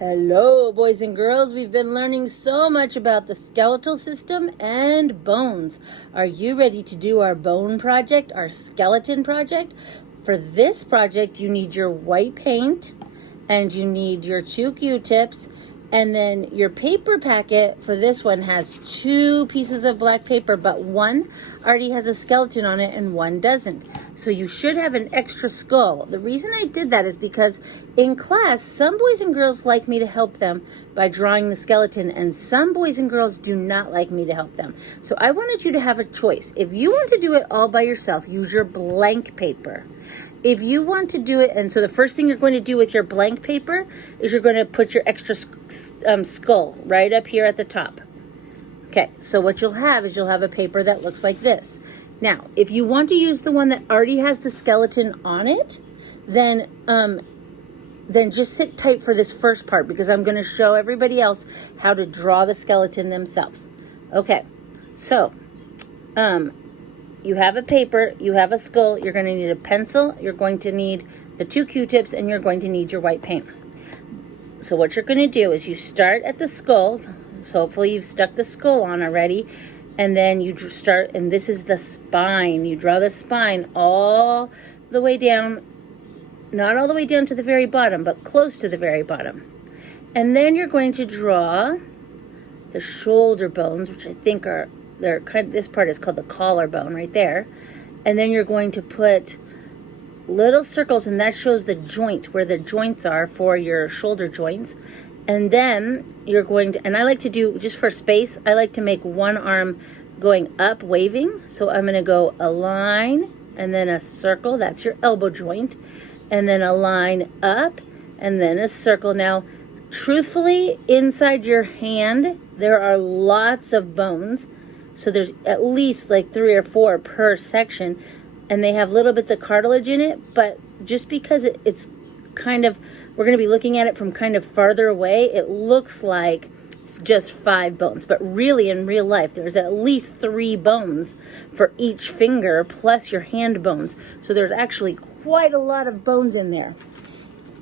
Hello, boys and girls. We've been learning so much about the skeletal system and bones. Are you ready to do our bone project, our skeleton project? For this project, you need your white paint and you need your 2 Q-tips, and then your paper packet for this one has 2 pieces of black paper, but one already has a skeleton on it and one doesn't. So you should have an extra skull. The reason I did that is because in class, some boys and girls like me to help them by drawing the skeleton, and some boys and girls do not like me to help them. So I wanted you to have a choice. If you want to do it all by yourself, use your blank paper. If you want to do it, and so the first thing you're going to do with your blank paper is you're going to put your extra skull right up here at the top. Okay, so what you'll have is you'll have a paper that looks like this. Now, if you want to use the one that already has the skeleton on it, then just sit tight for this first part because I'm going to show everybody else how to draw the skeleton themselves. Okay, so you have a paper, you have a skull, you're going to need a pencil, you're going to need the 2 Q-tips, and you're going to need your white paint. So what you're going to do is you start at the skull, so hopefully you've stuck the skull on already, and then you start, and this is the spine. You draw the spine all the way down, not all the way down to the very bottom, but close to the very bottom. And then you're going to draw the shoulder bones, which I think are, this part is called the collarbone right there. And then you're going to put little circles, and that shows the joint, where the joints are for your shoulder joints. And then you're going to, and I like to do, just for space, I like to make one arm going up, waving. So I'm going to go a line and then a circle. That's your elbow joint. And then a line up and then a circle. Now, truthfully, inside your hand, there are lots of bones. So there's at least like 3 or 4 per section. And they have little bits of cartilage in it. But just because it's kind of, we're going to be looking at it from kind of farther away, it looks like just 5 bones. But really, in real life, there's at least 3 bones for each finger, plus your hand bones. So there's actually quite a lot of bones in there.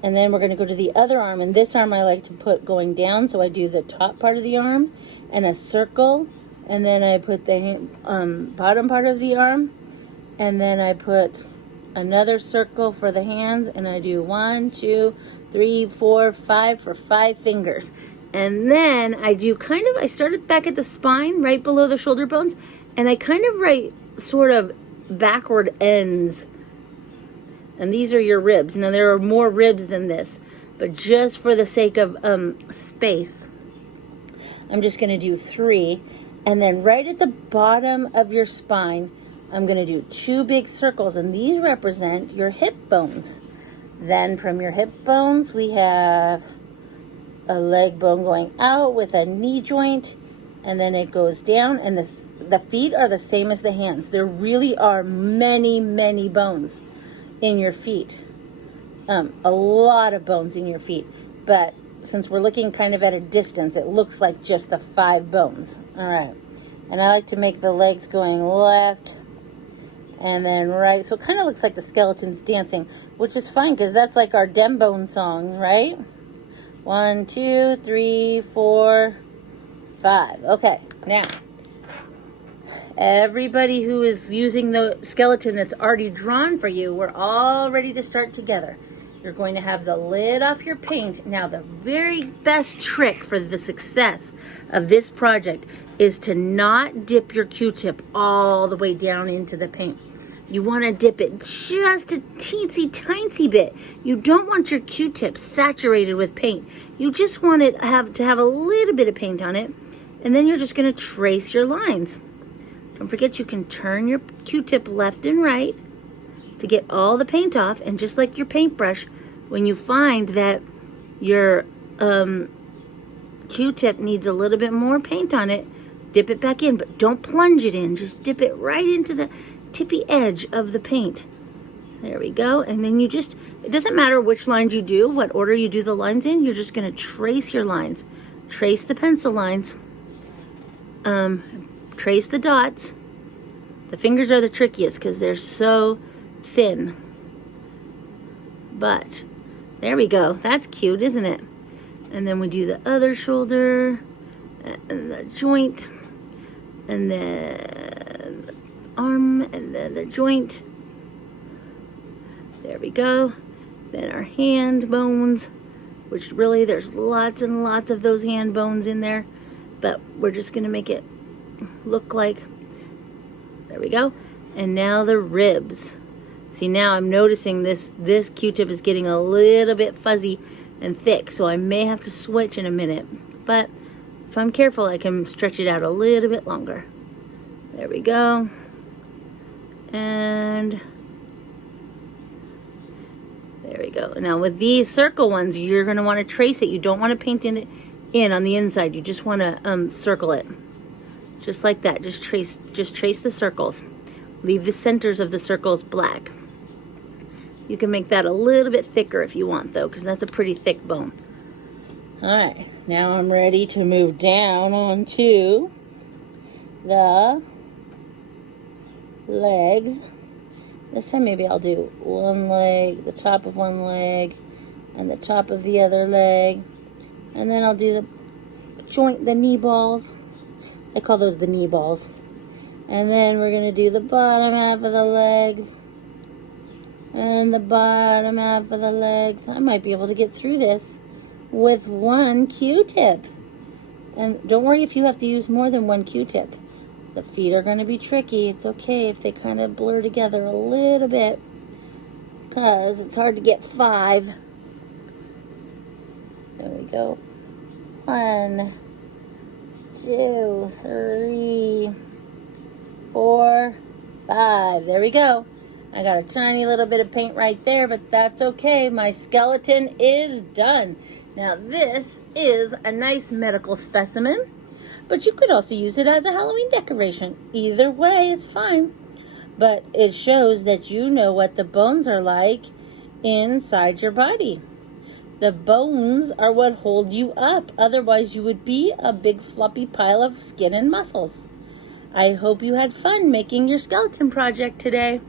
And then we're going to go to the other arm. And this arm I like to put going down. So I do the top part of the arm and a circle. And then I put the bottom part of the arm. And then I put another circle for the hands. And I do 1, 2, 3, 4, 5 for 5 fingers. And then I do I started back at the spine, right below the shoulder bones. And I kind of write sort of backward ends. And these are your ribs. Now there are more ribs than this, but just for the sake of space, I'm just going to do 3. And then right at the bottom of your spine, I'm going to do 2 big circles, and these represent your hip bones. Then from your hip bones, we have a leg bone going out with a knee joint, and then it goes down, and the feet are the same as the hands. There really are many, many bones in your feet. A lot of bones in your feet. But since we're looking kind of at a distance, it looks like just the 5 bones. All right. And I like to make the legs going left and then right. So it kind of looks like the skeleton's dancing, which is fine because that's like our dem bone song, right? 1, 2, 3, 4, 5. Okay, now, everybody who is using the skeleton that's already drawn for you, we're all ready to start together. You're going to have the lid off your paint. Now, the very best trick for the success of this project is to not dip your Q-tip all the way down into the paint. You want to dip it just a teensy bit. You don't want your Q-tip saturated with paint. You just want it to have a little bit of paint on it. And then you're just going to trace your lines. Don't forget you can turn your Q-tip left and right to get all the paint off. And just like your paintbrush, when you find that your Q-tip needs a little bit more paint on it, dip it back in. But don't plunge it in. Just dip it right into the tippy edge of the paint. There we go. And then it doesn't matter which lines you do, what order you do the lines in, you're just going to trace your lines. Trace the pencil lines. Trace the dots. The fingers are the trickiest because they're so thin. But there we go. That's cute, isn't it? And then we do the other shoulder, and the joint, and then the arm, and then the joint. There we go. Then our hand bones, which really there's lots and lots of those hand bones in there, but we're just gonna make it look like, there we go. And now the ribs. See, now I'm noticing this Q-tip is getting a little bit fuzzy and thick, so I may have to switch in a minute. But if I'm careful, I can stretch it out a little bit longer. There we go. And there we go. Now with these circle ones, you're gonna wanna trace it. You don't wanna paint in on the inside. You just wanna circle it. Just like that, just trace the circles. Leave the centers of the circles black. You can make that a little bit thicker if you want though, because that's a pretty thick bone. All right, now I'm ready to move down onto the legs. This time maybe I'll do one leg, the top of one leg, and the top of the other leg. And then I'll do the joint, the knee balls. I call those the knee balls. And then we're gonna do the bottom half of the legs. And the bottom half of the legs. I might be able to get through this with one Q-tip. And don't worry if you have to use more than one Q-tip. The feet are going to be tricky. It's okay if they kind of blur together a little bit, because it's hard to get 5. There we go. 1, 2, 3, 4, 5. There we go. I got a tiny little bit of paint right there, but that's okay. My skeleton is done. Now this is a nice medical specimen, but you could also use it as a Halloween decoration. Either way is fine. But it shows that you know what the bones are like inside your body. The bones are what hold you up. Otherwise, you would be a big floppy pile of skin and muscles. I hope you had fun making your skeleton project today.